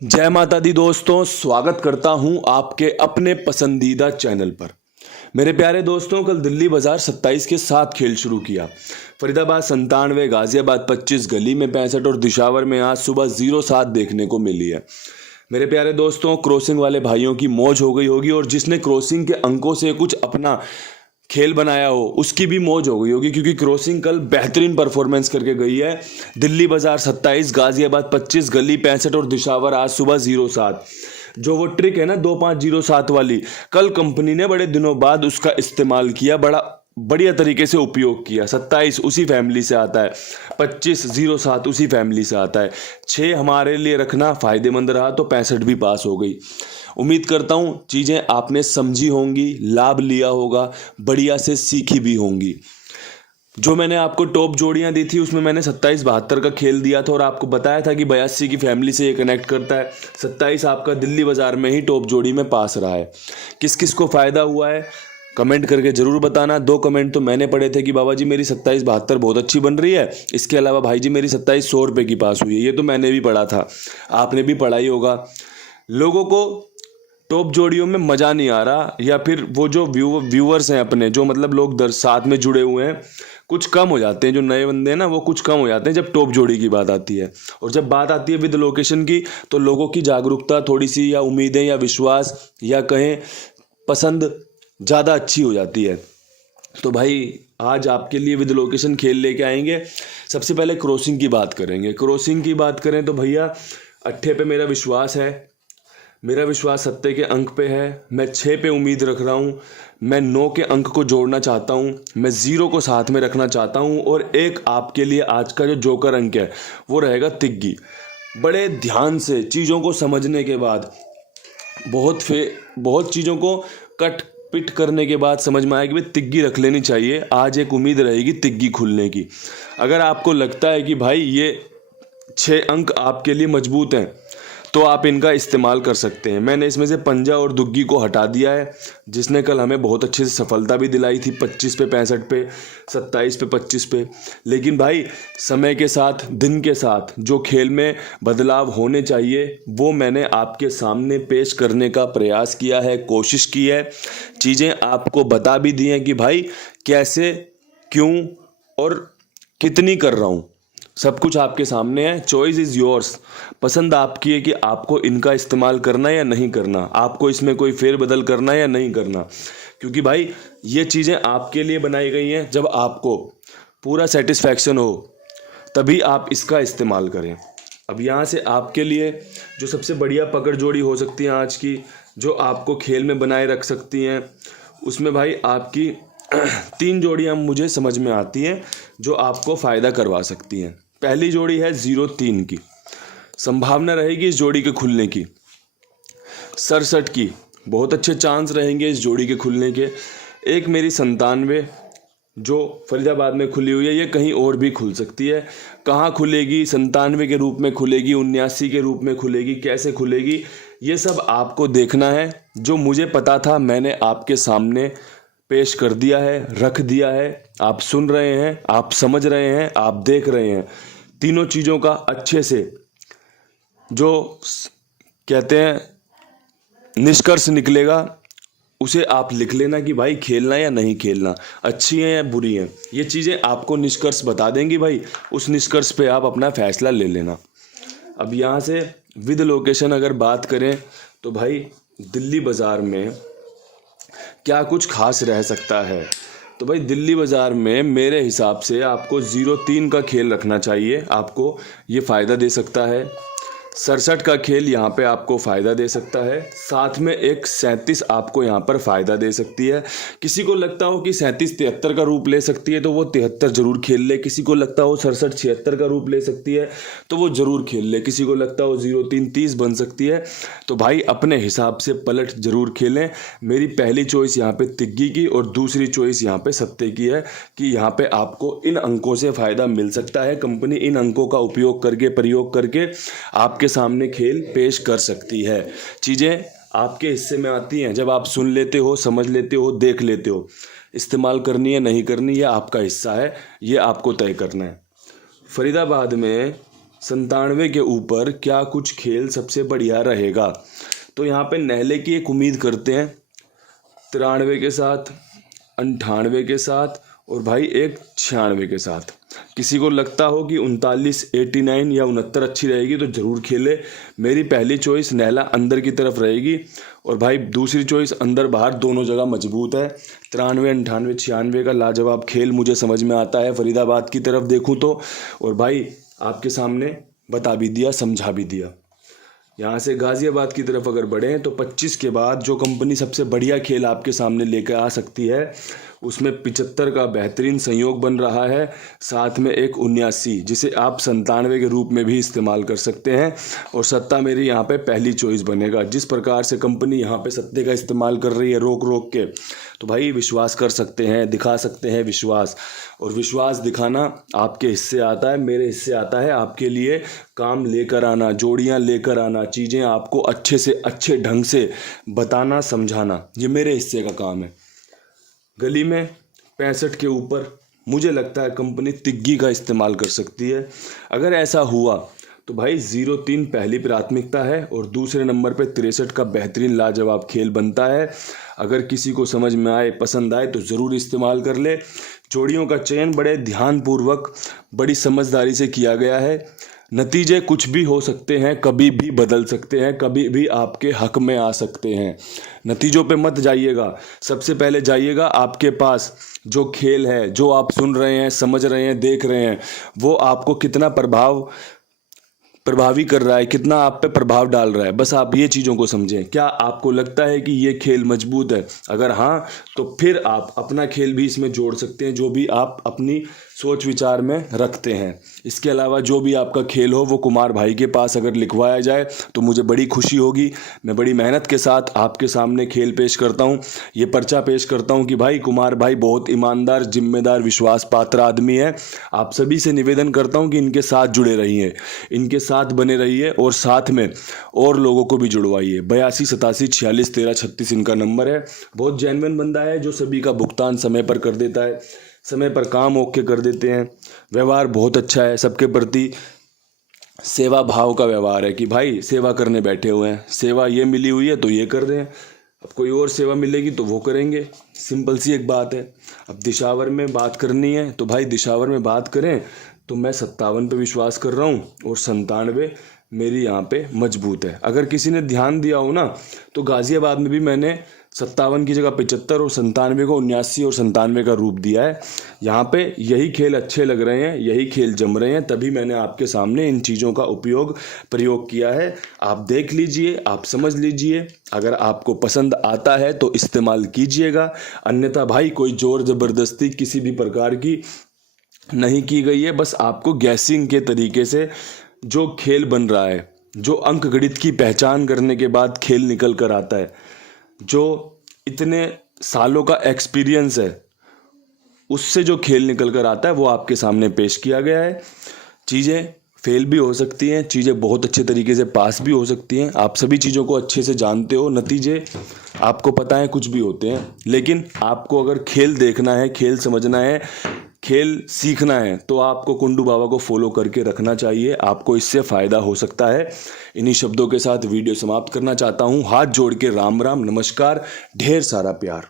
जय माता दी दोस्तों, स्वागत करता हूं आपके अपने पसंदीदा चैनल पर। मेरे प्यारे दोस्तों, कल दिल्ली बाजार 27 के साथ खेल शुरू किया। फरीदाबाद 97, गाजियाबाद 25, गली में 65 और दिशावर में आज सुबह 07 देखने को मिली है। मेरे प्यारे दोस्तों, क्रॉसिंग वाले भाइयों की मौज हो गई होगी और जिसने क्रॉसिंग के अंकों से कुछ अपना खेल बनाया हो उसकी भी मौज हो गई होगी, क्योंकि क्रॉसिंग कल बेहतरीन परफॉर्मेंस करके गई है। दिल्ली बाजार 27, गाजियाबाद 25, गली 65 और दिशावर आज सुबह 07। जो वो ट्रिक है ना 2507 वाली, कल कंपनी ने बड़े दिनों बाद उसका इस्तेमाल किया, बड़ा बढ़िया तरीके से उपयोग किया। 27 उसी फैमिली से आता है, 2507 उसी फैमिली से आता है। 6 हमारे लिए रखना फायदेमंद रहा तो 65 भी पास हो गई। उम्मीद करता हूँ चीज़ें आपने समझी होंगी, लाभ लिया होगा, बढ़िया से सीखी भी होंगी। जो मैंने आपको टॉप जोड़ियां दी थी उसमें मैंने 27-72 का खेल दिया था और आपको बताया था कि 82 की फैमिली से ये कनेक्ट करता है। 27 आपका दिल्ली बाजार में ही टॉप जोड़ी में पास रहा है। किस किस को फ़ायदा हुआ है कमेंट करके ज़रूर बताना। 2 कमेंट तो मैंने पढ़े थे कि बाबा जी मेरी 27-72 बहुत अच्छी बन रही है, इसके अलावा भाई जी मेरी 27 100 रुपये की पास हुई है। ये तो मैंने भी पढ़ा था, आपने भी पढ़ा ही होगा। लोगों को टॉप जोड़ियों में मज़ा नहीं आ रहा, या फिर वो जो व्यूअर्स हैं अपने, जो मतलब लोग साथ में जुड़े हुए हैं, कुछ कम हो जाते हैं। जो नए बंदे हैं ना वो कुछ कम हो जाते हैं जब टॉप जोड़ी की बात आती है। और जब बात आती है विद लोकेशन की, तो लोगों की जागरूकता थोड़ी सी, या उम्मीदें या विश्वास या कहें पसंद ज़्यादा अच्छी हो जाती है। तो भाई आज आपके लिए विद लोकेशन खेल लेके आएंगे। सबसे पहले क्रॉसिंग की बात करेंगे। क्रॉसिंग की बात करें तो भैया 8 पे मेरा विश्वास है, मेरा विश्वास 7 के अंक पे है। मैं 6 पे उम्मीद रख रहा हूँ। मैं 9 के अंक को जोड़ना चाहता हूँ। मैं 0 को साथ में रखना चाहता हूँ। और एक आपके लिए आज का जो जोकर अंक है वो रहेगा तिग्गी। बड़े ध्यान से चीज़ों को समझने के बाद, बहुत चीज़ों को कट पिट करने के बाद समझ में आया कि भाई तिग्गी रख लेनी चाहिए। आज एक उम्मीद रहेगी तिग्गी खुलने की। अगर आपको लगता है कि भाई ये 6 अंक आपके लिए मजबूत हैं तो आप इनका इस्तेमाल कर सकते हैं। मैंने इसमें से पंजा और दुग्गी को हटा दिया है, जिसने कल हमें बहुत अच्छे से सफलता भी दिलाई थी। 25 पे 65 पे, 27 पे 25 पे। लेकिन भाई समय के साथ, दिन के साथ जो खेल में बदलाव होने चाहिए वो मैंने आपके सामने पेश करने का प्रयास किया है, कोशिश की है। चीज़ें आपको बता भी दी हैं कि भाई कैसे, क्यों और कितनी कर रहा हूँ। सब कुछ आपके सामने है। Choice is yours. पसंद आपकी है कि आपको इनका इस्तेमाल करना है या नहीं करना, आपको इसमें कोई फेरबदल करना है या नहीं करना। क्योंकि भाई ये चीज़ें आपके लिए बनाई गई हैं। जब आपको पूरा सेटिस्फैक्शन हो तभी आप इसका इस्तेमाल करें। अब यहाँ से आपके लिए जो सबसे बढ़िया पकड़ जोड़ी हो सकती है आज की, जो आपको खेल में बनाए रख सकती हैं, उसमें भाई आपकी 3 जोड़ियाँ मुझे समझ में आती हैं जो आपको फ़ायदा करवा सकती हैं। पहली जोड़ी है 03 की, संभावना रहेगी इस जोड़ी के खुलने की। 67 की, बहुत अच्छे चांस रहेंगे इस जोड़ी के खुलने के। एक मेरी 97 जो फरीदाबाद में खुली हुई है, ये कहीं और भी खुल सकती है। कहाँ खुलेगी, 97 के रूप में खुलेगी, 79 के रूप में खुलेगी, कैसे खुलेगी, ये सब आपको देखना है। जो मुझे पता था मैंने आपके सामने पेश कर दिया है, रख दिया है। आप सुन रहे हैं, आप समझ रहे हैं, आप देख रहे हैं। तीनों चीज़ों का अच्छे से जो कहते हैं निष्कर्ष निकलेगा, उसे आप लिख लेना कि भाई खेलना या नहीं खेलना, अच्छी हैं या बुरी हैं। ये चीज़ें आपको निष्कर्ष बता देंगी भाई, उस निष्कर्ष पे आप अपना फैसला ले लेना। अब यहाँ से विद लोकेशन अगर बात करें तो भाई दिल्ली बाज़ार में क्या कुछ खास रह सकता है। तो भाई दिल्ली बाज़ार में मेरे हिसाब से आपको 03 का खेल रखना चाहिए, आपको ये फ़ायदा दे सकता है। 67 का खेल यहाँ पे आपको फ़ायदा दे सकता है। साथ में एक 37 आपको यहाँ पर फ़ायदा दे सकती है। किसी को लगता हो कि 37 73 का रूप ले सकती है तो वो 73 ज़रूर खेल ले। किसी को लगता हो 67 76 का रूप ले सकती है तो वो ज़रूर खेल ले। किसी को लगता हो 03 30 बन सकती है तो भाई अपने हिसाब से पलट ज़रूर खेलें। मेरी पहली चॉइस यहाँ पे तिग्गी की और दूसरी चॉइस यहाँ पे 7 की है कि यहाँ पे आपको इन अंकों से फ़ायदा मिल सकता है। कंपनी इन अंकों का उपयोग करके, प्रयोग करके आपके सामने खेल पेश कर सकती है। चीज़ें आपके हिस्से में आती हैं जब आप सुन लेते हो, समझ लेते हो, देख लेते हो। इस्तेमाल करनी है नहीं करनी, ये आपका हिस्सा है, ये आपको तय करना है। फरीदाबाद में 97 के ऊपर क्या कुछ खेल सबसे बढ़िया रहेगा। तो यहाँ पे नहले की एक उम्मीद करते हैं 93 के साथ, 98 के साथ और भाई एक 96 के साथ। किसी को लगता हो कि 39, 89 या 69 अच्छी रहेगी तो ज़रूर खेले। मेरी पहली चॉइस नहला अंदर की तरफ रहेगी और भाई दूसरी चॉइस अंदर बाहर दोनों जगह मजबूत है। 93, 98, 96 का लाजवाब खेल मुझे समझ में आता है फरीदाबाद की तरफ देखूँ तो। और भाई आपके सामने बता भी दिया, समझा भी दिया। यहाँ से गाज़ियाबाद की तरफ अगर बढ़ें तो 25 के बाद जो कंपनी सबसे बढ़िया खेल आपके सामने लेकर आ सकती है उसमें 75 का बेहतरीन संयोग बन रहा है, साथ में एक 79 जिसे आप 97 के रूप में भी इस्तेमाल कर सकते हैं। और सत्ता मेरी यहाँ पे पहली चॉइस बनेगा। जिस प्रकार से कंपनी यहाँ पे सत्ते का इस्तेमाल कर रही है रोक रोक के, तो भाई विश्वास कर सकते हैं, दिखा सकते हैं विश्वास। और विश्वास दिखाना आपके हिस्से आता है, मेरे हिस्से आता है आपके लिए काम लेकर आना, जोड़ियाँ लेकर आना, चीज़ें आपको अच्छे से अच्छे ढंग से बताना, समझाना, ये मेरे हिस्से का काम है। गली में 65 के ऊपर मुझे लगता है कंपनी तिग्गी का इस्तेमाल कर सकती है। अगर ऐसा हुआ तो भाई 03 पहली प्राथमिकता है और दूसरे नंबर पे 63 का बेहतरीन लाजवाब खेल बनता है। अगर किसी को समझ में आए, पसंद आए तो ज़रूर इस्तेमाल कर ले। जोड़ियों का चयन बड़े ध्यानपूर्वक, बड़ी समझदारी से किया गया है। नतीजे कुछ भी हो सकते हैं, कभी भी बदल सकते हैं, कभी भी आपके हक में आ सकते हैं। नतीजों पे मत जाइएगा, सबसे पहले जाइएगा आपके पास जो खेल है, जो आप सुन रहे हैं, समझ रहे हैं, देख रहे हैं, वो आपको कितना प्रभावी कर रहा है, कितना आप पे प्रभाव डाल रहा है। बस आप ये चीज़ों को समझें। क्या आपको लगता है कि ये खेल मजबूत है? अगर हाँ, तो फिर आप अपना खेल भी इसमें जोड़ सकते हैं, जो भी आप अपनी सोच विचार में रखते हैं। इसके अलावा जो भी आपका खेल हो वो कुमार भाई के पास अगर लिखवाया जाए तो मुझे बड़ी खुशी होगी। मैं बड़ी मेहनत के साथ आपके सामने खेल पेश करता हूँ, ये पर्चा पेश करता हूँ कि भाई कुमार भाई बहुत ईमानदार, जिम्मेदार, विश्वास पात्र आदमी है। आप सभी से निवेदन करता हूँ कि इनके साथ जुड़े रहिए, इनके साथ बने रहिए और साथ में और लोगों को भी जुड़वाइए। 82 87 46 13 36 इनका नंबर है। बहुत जेन्युइन बंदा है जो सभी का भुगतान समय पर कर देता है, समय पर काम ओके कर देते हैं। व्यवहार बहुत अच्छा है, सबके प्रति सेवा भाव का व्यवहार है कि भाई सेवा करने बैठे हुए हैं, सेवा ये मिली हुई है तो ये कर दें, अब कोई और सेवा मिलेगी तो वो करेंगे। सिंपल सी एक बात है। अब दिशावर में बात करनी है तो भाई दिशावर में बात करें तो मैं 57 पे विश्वास कर रहा हूँ और 97 मेरी यहाँ पे मजबूत है। अगर किसी ने ध्यान दिया हो ना तो गाज़ियाबाद में भी मैंने 57 की जगह 75 और 97 को 79 और 97 का रूप दिया है। यहाँ पे यही खेल अच्छे लग रहे हैं, यही खेल जम रहे हैं, तभी मैंने आपके सामने इन चीज़ों का प्रयोग किया है। आप देख लीजिए, आप समझ लीजिए, अगर आपको पसंद आता है तो इस्तेमाल कीजिएगा, अन्यथा भाई कोई ज़ोर ज़बरदस्ती किसी भी प्रकार की नहीं की गई है। बस आपको गैसिंग के तरीके से जो खेल बन रहा है, जो अंक गणित की पहचान करने के बाद खेल निकल कर आता है, जो इतने सालों का एक्सपीरियंस है उससे जो खेल निकल कर आता है वो आपके सामने पेश किया गया है। चीज़ें फेल भी हो सकती हैं, चीज़ें बहुत अच्छे तरीके से पास भी हो सकती हैं। आप सभी चीज़ों को अच्छे से जानते हो, नतीजे आपको पता है कुछ भी होते हैं, लेकिन आपको अगर खेल देखना है, खेल समझना है, खेल सीखना है तो आपको कुंडू बाबा को फॉलो करके रखना चाहिए। आपको इससे फ़ायदा हो सकता है। इन्हीं शब्दों के साथ वीडियो समाप्त करना चाहता हूँ। हाथ जोड़ के राम राम, नमस्कार, ढेर सारा प्यार।